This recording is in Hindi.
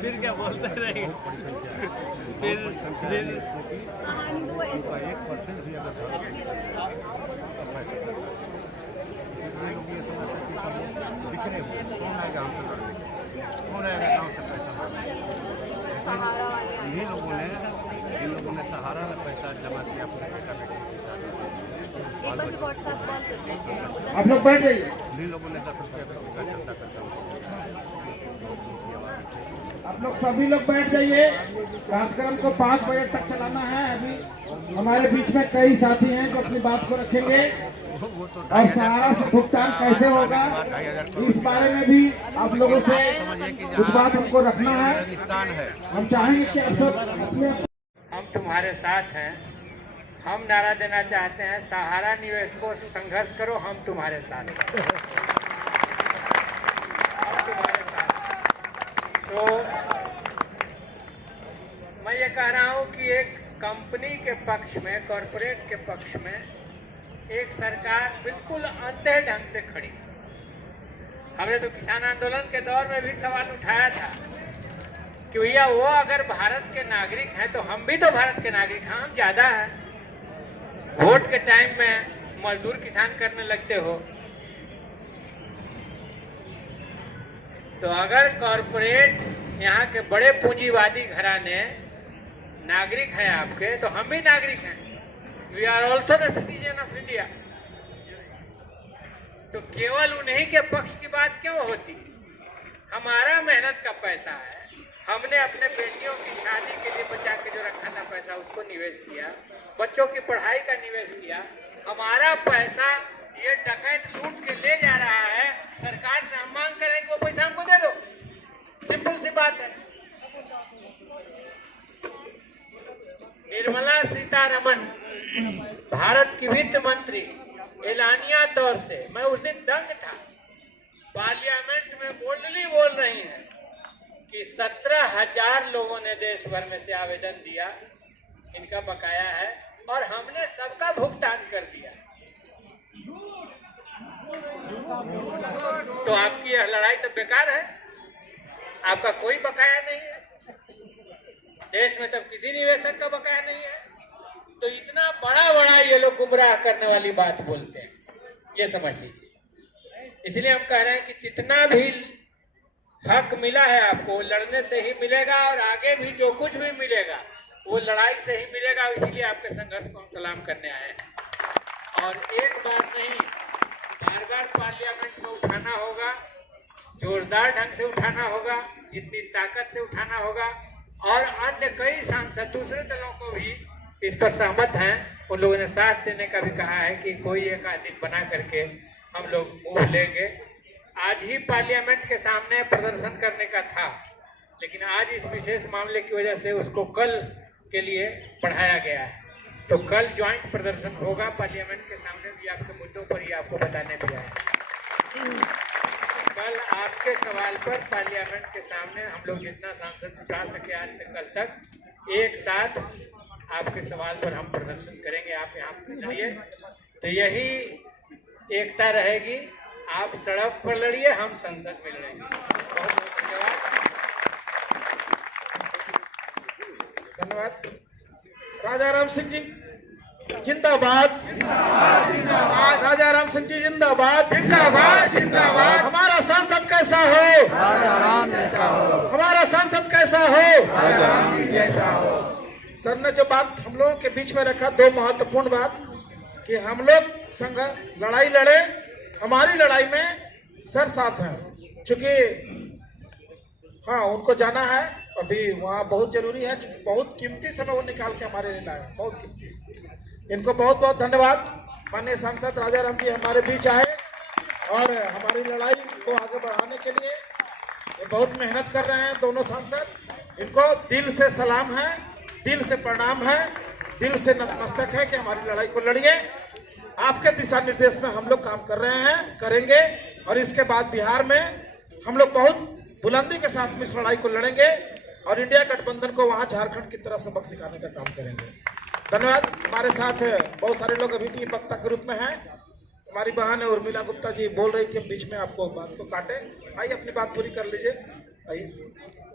फिर क्या बोलते रहेंगे? फिर इन्हीं लोगों ने सहारा में पैसा जमा किया अपने बेटा बेटी के साथ। आप लोग बैठ जाइए। इन्हीं लोगों ने 10 रुपया का चंदा करता। आप लोग सभी लोग बैठ जाइए। कार्यक्रम को 5 बजे तक चलाना है। अभी हमारे बीच में कई साथी हैं जो अपनी बात को रखेंगे और सहारा से भुगतान कैसे होगा इस बारे में भी आप लोगों से कुछ बात हमको रखना है। हम चाहेंगे कि आप सब हम तुम्हारे साथ हैं। हम नारा देना चाहते हैं, सहारा निवेशकों संघर्ष करो, हम तुम्हारे साथ हैं। हम तुम्हारे साथ। तो मैं ये कह रहा हूँ कि एक कंपनी के पक्ष में, कॉरपोरेट के पक्ष में एक सरकार बिल्कुल अंधे ढंग से खड़ी। हमने तो किसान आंदोलन के दौर में भी सवाल उठाया था कि भैया वो अगर भारत के नागरिक हैं तो हम भी तो भारत के नागरिक हैं, हम ज्यादा हैं। वोट के टाइम में मजदूर किसान करने लगते हो, तो अगर कॉरपोरेट यहाँ के बड़े पूंजीवादी घराने नागरिक हैं आपके, तो हम भी नागरिक हैं। We are also the citizen of India. तो केवल उन्हीं के पक्ष की बात क्यों होती? हमारा मेहनत का पैसा है, हमने अपने बेटियों की शादी के लिए बचा के जो रखा था पैसा, उसको निवेश किया, बच्चों की पढ़ाई का निवेश किया। हमारा पैसा ये डकैत लूट के ले जा रहा है। सरकार से हम मांग करें कि वो पैसा हमको दे दो। सिंपल सी बात है। निर्मला सीतारमण भारत की वित्त मंत्री एलानिया तौर से, मैं उस दिन दंग था, पार्लियामेंट में बोल्डली बोल रही हैं कि 17,000 लोगों ने देश भर में से आवेदन दिया, इनका बकाया है और हमने सबका भुगतान कर दिया। तो आपकी यह लड़ाई तो बेकार है। आपका कोई बकाया नहीं है देश में, तब किसी निवेशक का बकाया नहीं है। तो इतना बड़ा बड़ा ये लोग गुमराह करने वाली बात बोलते हैं, ये समझ लीजिए। इसलिए हम कह रहे हैं कि जितना भी हक मिला है आपको, वो लड़ने से ही मिलेगा और आगे भी जो कुछ भी मिलेगा वो लड़ाई से ही मिलेगा। इसीलिए आपके संघर्ष को हम सलाम करने आए हैं। और एक बात नहीं, बार बार पार्लियामेंट में उठाना होगा, जोरदार ढंग से उठाना होगा, जितनी ताकत से उठाना होगा। और अन्य कई सांसद दूसरे दलों को भी इस पर सहमत हैं। उन लोगों ने साथ देने का भी कहा है कि कोई एक दिन बना करके हम लोग मूव लेंगे। आज ही पार्लियामेंट के सामने प्रदर्शन करने का था, लेकिन आज इस विशेष मामले की वजह से उसको कल के लिए बढ़ाया गया है। तो कल ज्वाइंट प्रदर्शन होगा पार्लियामेंट के सामने भी, आपके मुद्दों पर ही आपको बताने भी आए। कल आपके सवाल पर पार्लियामेंट के सामने हम लोग जितना सांसद जुटा सके आज से कल तक, एक साथ आपके सवाल पर हम प्रदर्शन करेंगे। आप यहाँ लड़िए, तो यही एकता रहेगी। आप सड़क पर लड़िए, हम संसद में लड़ेंगे। बहुत बहुत धन्यवाद। धन्यवाद। राजा राम सिंह जी जिंदाबाद, जिंदाबाद। राजा राम सिंह जी जिंदाबाद, जिंदाबाद, जिंदाबाद। हमारा सांसद कैसा हो? राजा राम जैसा हो। हमारा सांसद कैसा हो? राजा राम जी जैसा हो। सर ने जो बात हम लोगों के बीच में रखा, दो महत्वपूर्ण बात, कि हम लोग लड़ाई लड़े, हमारी लड़ाई में सर साथ हैं। चूंकि हाँ, उनको जाना है अभी, वहाँ बहुत जरूरी है, बहुत कीमती समय वो निकाल के हमारे लिए लाए, बहुत कीमती। इनको बहुत बहुत धन्यवाद। माननीय सांसद राजा राम जी हमारे बीच आए और हमारी लड़ाई को आगे बढ़ाने के लिए ये बहुत मेहनत कर रहे हैं दोनों सांसद। इनको दिल से सलाम है, दिल से प्रणाम है, दिल से नतमस्तक है कि हमारी लड़ाई को लड़िए। आपके दिशा निर्देश में हम लोग काम कर रहे हैं, करेंगे। और इसके बाद बिहार में हम लोग बहुत बुलंदी के साथ में इस लड़ाई को लड़ेंगे और इंडिया गठबंधन को वहां झारखंड की तरह सबक सिखाने का काम करेंगे। धन्यवाद। हमारे साथ बहुत सारे लोग अभी भी वक्ता के रूप में हैं। हमारी बहन उर्मिला गुप्ता जी बोल रही थी, बीच में आपको बात को काटे। आइए अपनी बात पूरी कर लीजिए, आइए।